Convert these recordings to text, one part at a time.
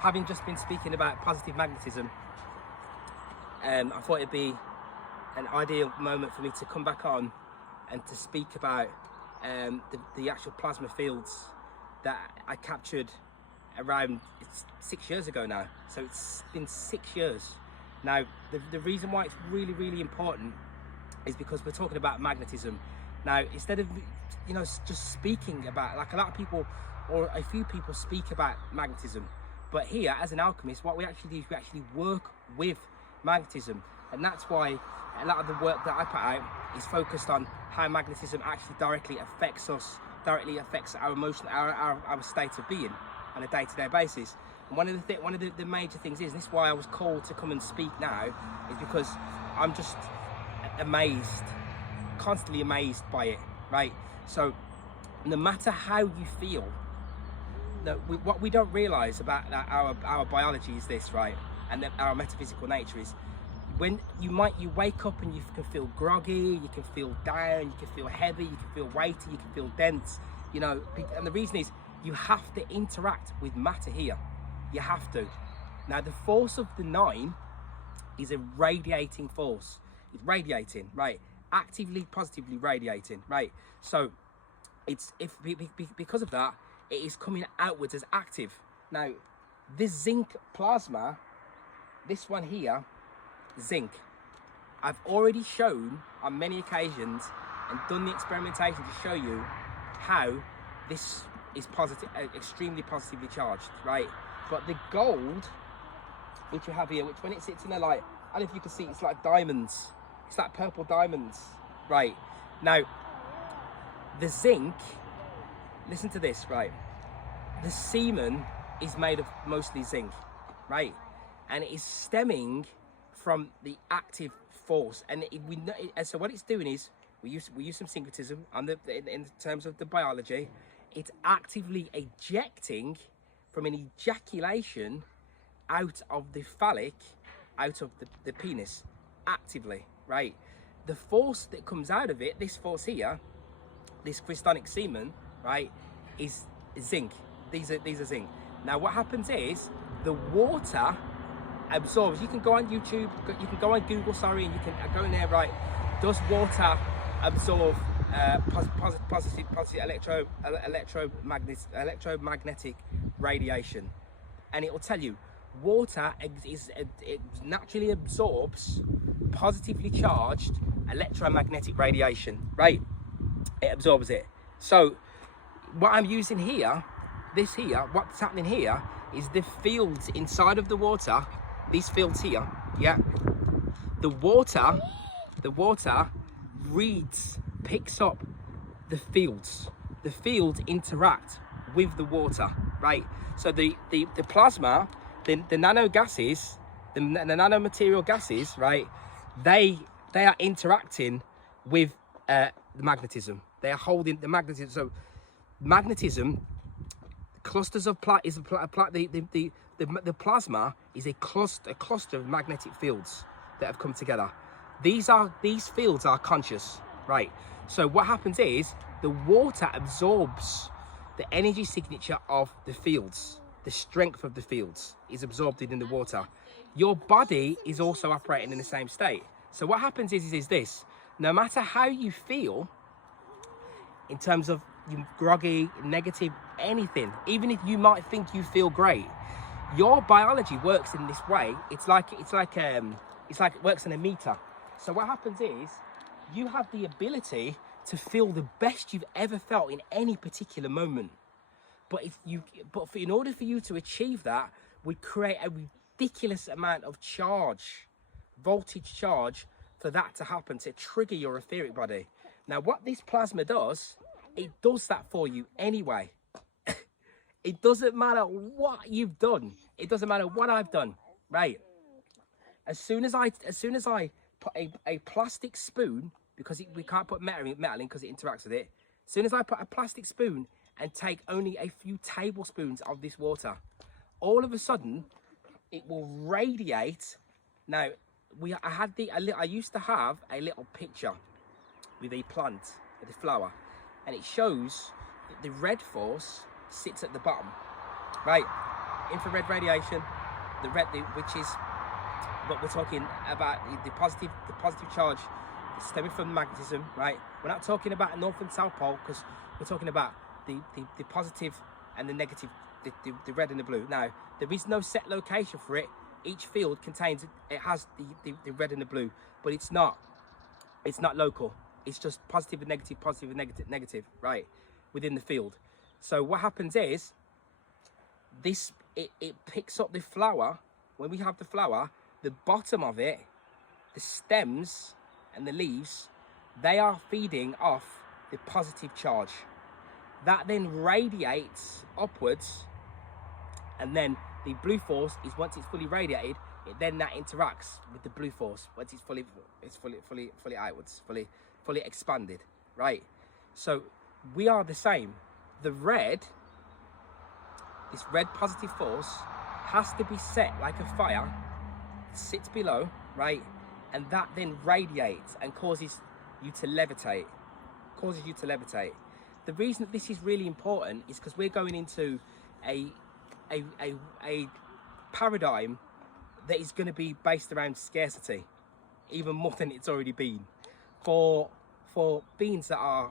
having just been speaking about positive magnetism, I thought it'd be an ideal moment for me to come back on and to speak about the actual plasma fields that I captured around 6 years ago now. So it's been 6 years. Now, the reason why it's really, really important is because we're talking about magnetism. Now, instead of, you know, just speaking about, like a lot of people or a few people speak about magnetism, but here, as an alchemist, what we actually do is we actually work with magnetism. And that's why a lot of the work that I put out is focused on how magnetism actually directly affects us, directly affects our emotion, our state of being on a day-to-day basis. And one of the major things is, this is why I was called to come and speak now, is because I'm just amazed, constantly amazed by it, right? So no matter how you feel, what we don't realize about our biology is this, right? And our metaphysical nature is, when you wake up and you can feel groggy, you can feel down, you can feel heavy, you can feel weighty, you can feel dense, you know. And the reason is, you have to interact with matter here. You have to. Now, the force of the 9 is a radiating force. It's radiating, right? Actively, positively radiating, right? So it's because of that, it is coming outwards as active. Now, this zinc plasma, this one here, zinc, I've already shown on many occasions and done the experimentation to show you how this is positive, extremely positively charged, right? But the gold, which you have here, which when it sits in the light, I don't know if you can see, it's like diamonds. It's like purple diamonds, right? Now, the zinc, listen to this, right? The semen is made of mostly zinc, right? And it is stemming from the active force. And so what it's doing is, we use some syncretism on in terms of the biology. It's actively ejecting from an ejaculation out of the phallic, out of the penis, actively, right? The force that comes out of it, this force here, this crystonic semen, right, is zinc. These are zinc. Now, what happens is, the water absorbs. You can go on YouTube, you can go on Google, sorry, and you can go in there, right? Does water absorb positive electromagnetic radiation? And it will tell you, water it naturally absorbs positively charged electromagnetic radiation, right? It absorbs it. So what I'm using here, this here, what's happening here is the fields inside of the water, these fields here, yeah, the water picks up the fields interact with the water, right? So the plasma, the nano gases, the nanomaterial gases, right, they are interacting with the magnetism. They are holding the magnetism. So magnetism, clusters of the plasma is a cluster of magnetic fields that have come together. These fields are conscious, right? So what happens is, the water absorbs the energy signature of the fields. The strength of the fields is absorbed in the water. Your body is also operating in the same state. So what happens is this: no matter how you feel, in terms of you groggy, negative, anything, even if you might think you feel great, your biology works in this way. It's like it works in a meter. So what happens is, you have the ability to feel the best you've ever felt in any particular moment. But in order for you to achieve that, we create a ridiculous amount of voltage charge, for that to happen, to trigger your etheric body. Now, what this plasma does, it does that for you anyway. It doesn't matter what you've done. It doesn't matter what I've done, right? As soon as I put a plastic spoon, because we can't put metal in because it interacts with it. As soon as I put a plastic spoon and take only a few tablespoons of this water, all of a sudden it will radiate. Now, I used to have a little picture with a plant, with a flower, and it shows that the red force sits at the bottom, right? infrared radiation, which is what we're talking about, the positive charge stemming from magnetism, right? We're not talking about a north and south pole, because we're talking about the positive and the negative, the red and the blue. Now, there is no set location for it. Each field has the red and the blue, but it's not local. It's just positive and negative, right, within the field. So what happens is it picks up the flower. When we have the flower, the bottom of it, the stems and the leaves, they are feeding off the positive charge. That then radiates upwards, and then the blue force is, once it's fully radiated, that interacts with the blue force once it's fully outwards, fully expanded, right? So we are the same. The red, this red positive force, has to be set like a fire, sits below, right? And that then radiates and causes you to levitate. The reason that this is really important is because we're going into a paradigm that is going to be based around scarcity, even more than it's already been. For beings that are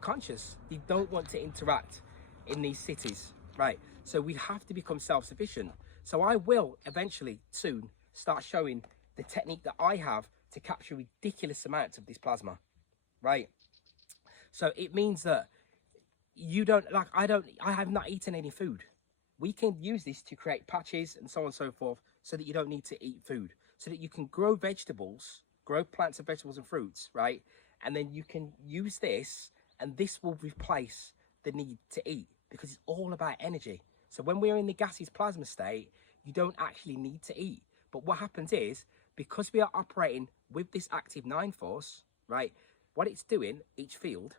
conscious, they don't want to interact in these cities, right? So we have to become self-sufficient. So I will eventually soon start showing the technique that I have to capture ridiculous amounts of this plasma, right? So it means that you don't, like, I have not eaten any food. We can use this to create patches and so on and so forth, so that you don't need to eat food, so that you can grow vegetables, grow plants and vegetables and fruits, right? And then you can use this, and this will replace the need to eat, because it's all about energy. So when we're in the gaseous plasma state, you don't actually need to eat. But what happens is, because we are operating with this active 9 force, right, what it's doing, each field,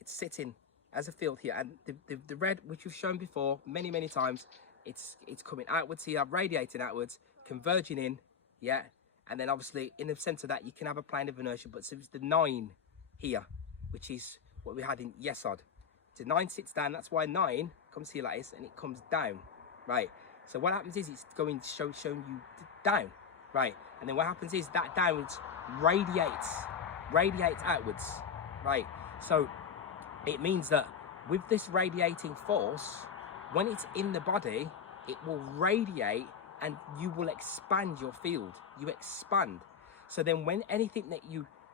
it's sitting as a field here, and the red, which we've shown before many times, it's coming outwards here, radiating outwards, converging in, yeah, and then obviously in the center of that you can have a plane of inertia. But so it's the 9 here, which is what we had in Yesod. So 9 sits down, that's why 9 comes here like this, and it comes down, right? So what happens is it's going to showing you down, right? And then what happens is that downwards radiates outwards, right? So it means that with this radiating force, when it's in the body, it will radiate and you will expand your field. You expand. So then when anything that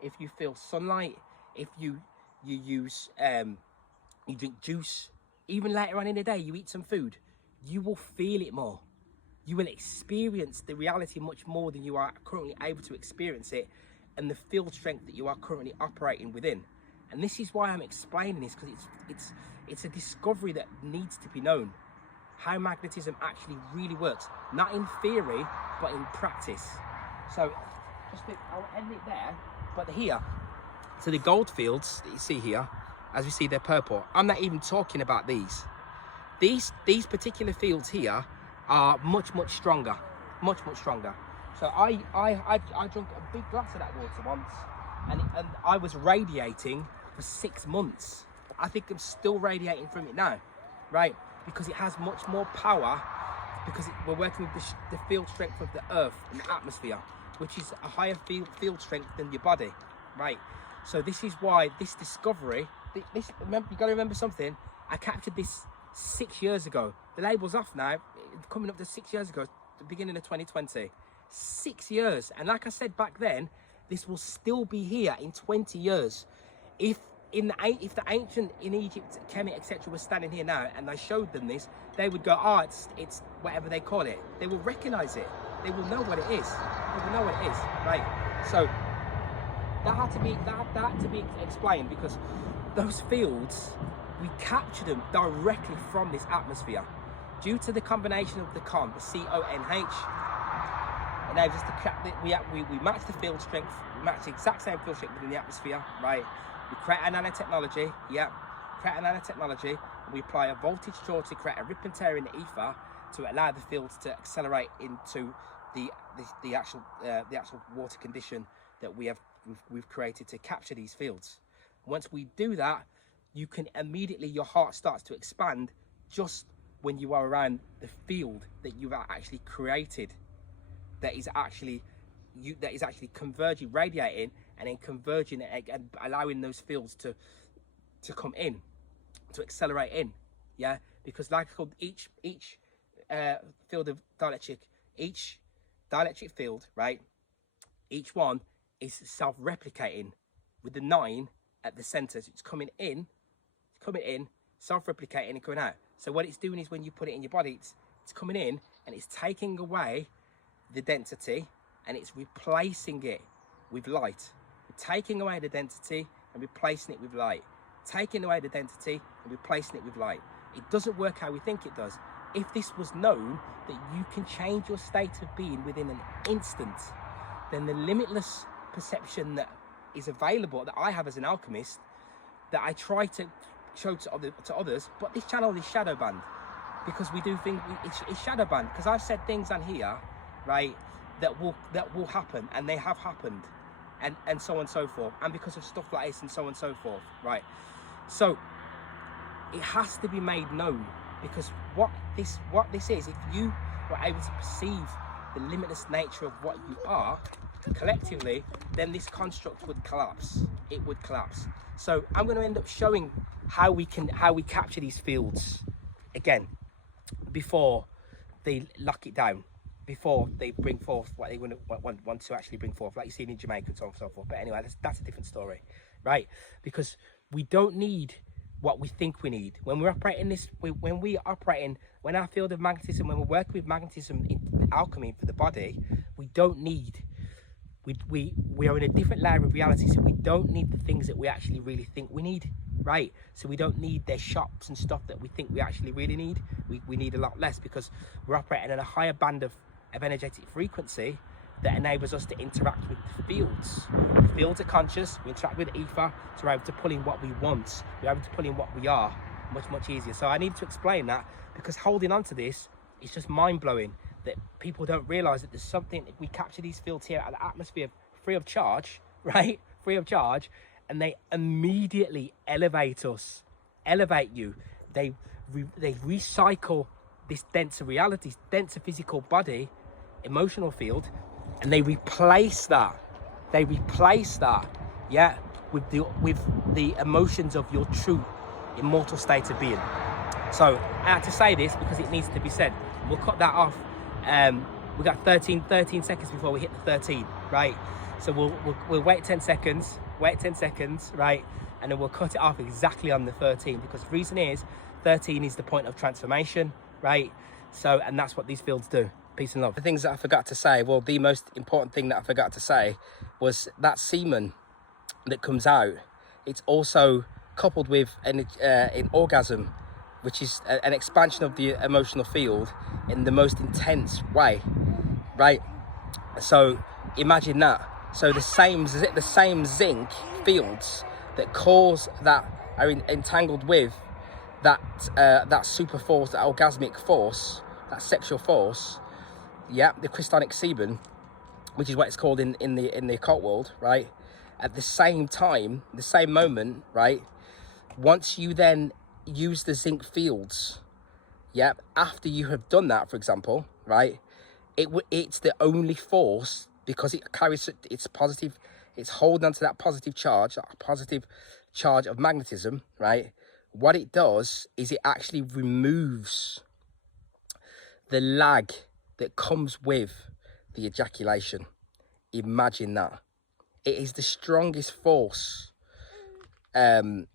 if you feel sunlight, if you use, you drink juice, even later on in the day, you eat some food, you will feel it more. You will experience the reality much more than you are currently able to experience it, and the field strength that you are currently operating within. And this is why I'm explaining this, because it's a discovery that needs to be known. How magnetism actually really works, not in theory, but in practice. So I'll end it there, but here, so the gold fields that you see here, as we see they're purple, I'm not even talking about these. These particular fields here are much stronger, much stronger. So I drank a big glass of that water once, and I was radiating for 6 months. I think I'm still radiating from it now, right? Because it has much more power, because we're working with the field strength of the earth and the atmosphere, which is a higher field strength than your body, right? So this is why this discovery, remember, you got to remember something, I captured this 6 years ago. The label's off now, coming up to 6 years ago, the beginning of 2020. 6 years, and like I said back then, this will still be here in 20 years. If the ancient in Egypt, Kemet, etc. was standing here now and I showed them this, they would go, oh, it's whatever they call it. They will recognize it. They will know what it is. They will know what it is, right? So that had to be explained, because those fields, we capture them directly from this atmosphere due to the combination of the CONH, the CONH. Enables us to we match the field strength, we match the exact same field strength within the atmosphere, right? We create a nanotechnology, and we apply a voltage torch to create a rip and tear in the ether to allow the fields to accelerate into the actual water condition that we've created to capture these fields. Once we do that, you can immediately, your heart starts to expand just when you are around the field that you've actually created, that is actually converging, radiating, and then converging and allowing those fields to come in, to accelerate in. Yeah, because like I called each field of dielectric, each dielectric field, right, each one is self-replicating with the 9 at the center. So it's coming in, self-replicating and coming out. So what it's doing is when you put it in your body, it's coming in and it's taking away the density and it's replacing it with light. We're taking away the density and replacing it with light. Taking away the density and replacing it with light. It doesn't work how we think it does. If this was known that you can change your state of being within an instant, then the limitless perception that is available, that I have as an alchemist, that I try to show to others, but this channel is shadow banned because we do think it's shadow banned because I've said things on here, right, that will happen, and they have happened, and so on and so forth, and because of stuff like this and so on and so forth, right? So it has to be made known, because what this is, if you were able to perceive the limitless nature of what you are collectively, then this construct would collapse. It would collapse. So I'm going to end up showing how we capture these fields again before they lock it down, before they bring forth what they want to actually bring forth, like you see in Jamaica and so on and so forth. But anyway, that's a different story, right? Because we don't need what we think we need when we're operating this. When our field of magnetism, when we're working with magnetism in alchemy for the body, we don't need. We are in a different layer of reality, so we don't need the things that we actually really think we need, right? So we don't need their shops and stuff that we think we actually really need. We need a lot less because we're operating in a higher band of energetic frequency that enables us to interact with the fields. The fields are conscious, we interact with ether, so we're able to pull in what we want, we're able to pull in what we are much easier. So I need to explain that, because holding on to this is just mind-blowing, that people don't realize that there's something. We capture these fields here at the atmosphere free of charge, right? Free of charge, and they immediately elevate us, elevate you. They recycle this denser reality, denser physical body, emotional field, and they replace that. Yeah, with the emotions of your true immortal state of being. So I had to say this because it needs to be said. We'll cut that off. We got 13 seconds before we hit the 13, right? So we'll wait 10 seconds, right? And then we'll cut it off exactly on the 13, because the reason is 13 is the point of transformation, right? So, and that's what these fields do. Peace and love. The things that I forgot to say, well, the most important thing that I forgot to say was that semen that comes out, it's also coupled with an orgasm, which is an expansion of the emotional field in the most intense way, right? So imagine that. So the same zinc fields that are entangled with that super force, that orgasmic force, that sexual force, yeah, the crystallinic semen, which is what it's called in the occult world, right? At the same time, the same moment, right? Once you then use the zinc fields, yeah, after you have done that, for example, right, it's the only force, because it carries its positive, it's holding onto that positive charge of magnetism, right? What it does is it actually removes the lag that comes with the ejaculation. Imagine that. It is the strongest force, the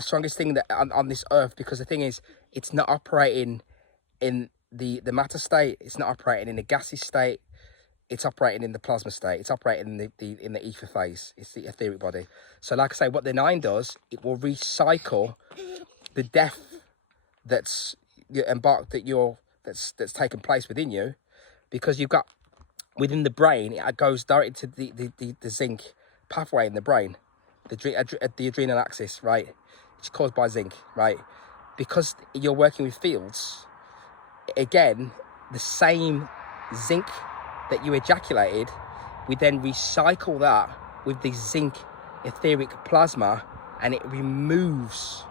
strongest thing that on this earth, because the thing is, it's not operating in the matter state, it's not operating in the gaseous state, it's operating in the plasma state, it's operating in the ether phase, it's the etheric body. So like I say, what the 9 does, it will recycle the death that's taken place within you, because you've got within the brain, it goes directly to the zinc pathway in the brain, the adrenal axis, right, which is caused by zinc, right? Because you're working with fields, again, the same zinc that you ejaculated, we then recycle that with the zinc etheric plasma, and it removes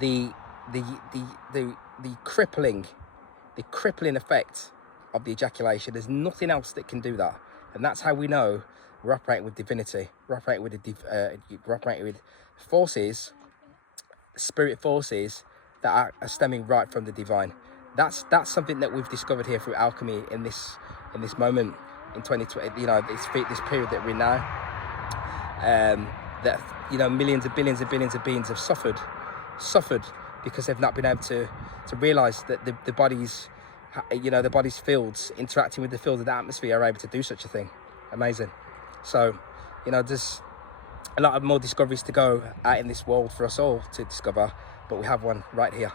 the crippling effect of the ejaculation. There's nothing else that can do that, and that's how we know we're operating with divinity. We're operating with forces, spirit forces that are stemming right from the divine. That's something that we've discovered here through alchemy in this moment in 2020. You know, this period that we're in now. That, you know, millions and billions of beings have suffered because they've not been able to realize that the body's, you know, the body's fields interacting with the fields of the atmosphere are able to do such a thing. Amazing. So, you know, there's a lot of more discoveries to go out in this world for us all to discover, but we have one right here.